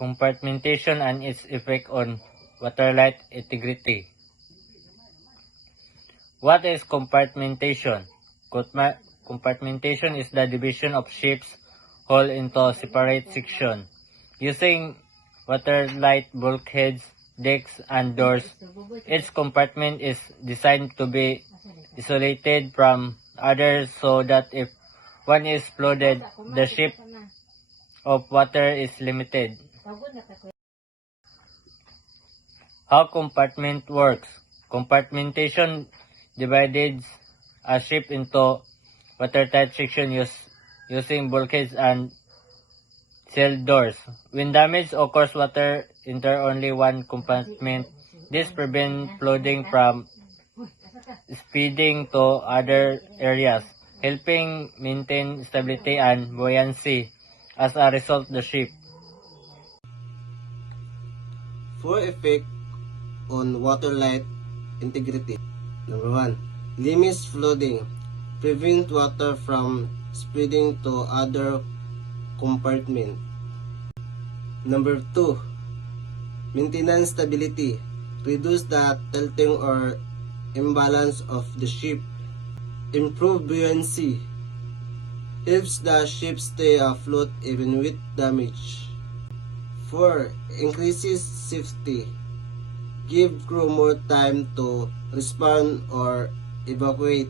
Compartmentation and its effect on waterlight integrity. What is compartmentation? Compartmentation is the division of ship's hull into separate sections. Using waterlight bulkheads, decks, and doors, each compartment is designed to be isolated from others so that if one is flooded, the ship of water is limited. How compartment works? Compartmentation divides a ship into watertight sections using bulkheads and sealed doors. When damage occurs, water enters only one compartment. This prevents flooding from spreading to other areas, helping maintain stability and buoyancy. As a result, the ship. 4 effects on waterlight integrity. Number 1. Limits flooding. Prevent water from spreading to other compartments. Number 2. Maintenance stability. Reduce the tilting or imbalance of the ship. Improve buoyancy. Helps the ship stay afloat even with damage. 4. Increases safety. Give crew more time to respond or evacuate